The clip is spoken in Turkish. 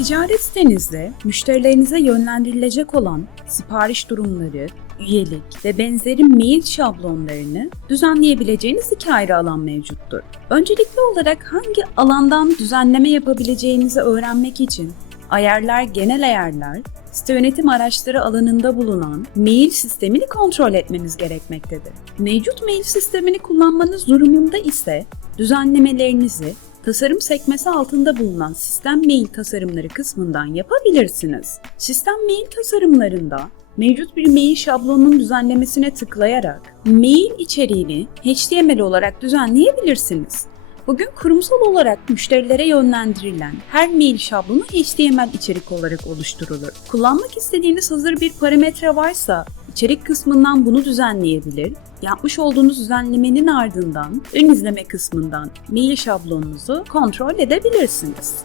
E-ticaret sitenizde müşterilerinize yönlendirilecek olan sipariş durumları, üyelik ve benzeri mail şablonlarını düzenleyebileceğiniz iki ayrı alan mevcuttur. Öncelikli olarak hangi alandan düzenleme yapabileceğinizi öğrenmek için ayarlar genel ayarlar, site yönetim araçları alanında bulunan mail sistemini kontrol etmeniz gerekmektedir. Mevcut mail sistemini kullanmanız durumunda ise düzenlemelerinizi tasarım sekmesi altında bulunan sistem mail tasarımları kısmından yapabilirsiniz. Sistem mail tasarımlarında mevcut bir mail şablonunun düzenlemesine tıklayarak mail içeriğini HTML olarak düzenleyebilirsiniz. Bugün kurumsal olarak müşterilere yönlendirilen her mail şablonu HTML içerik olarak oluşturulur. Kullanmak istediğiniz hazır bir parametre varsa içerik kısmından bunu düzenleyebilir. Yapmış olduğunuz düzenlemenin ardından ön izleme kısmından mail şablonunuzu kontrol edebilirsiniz.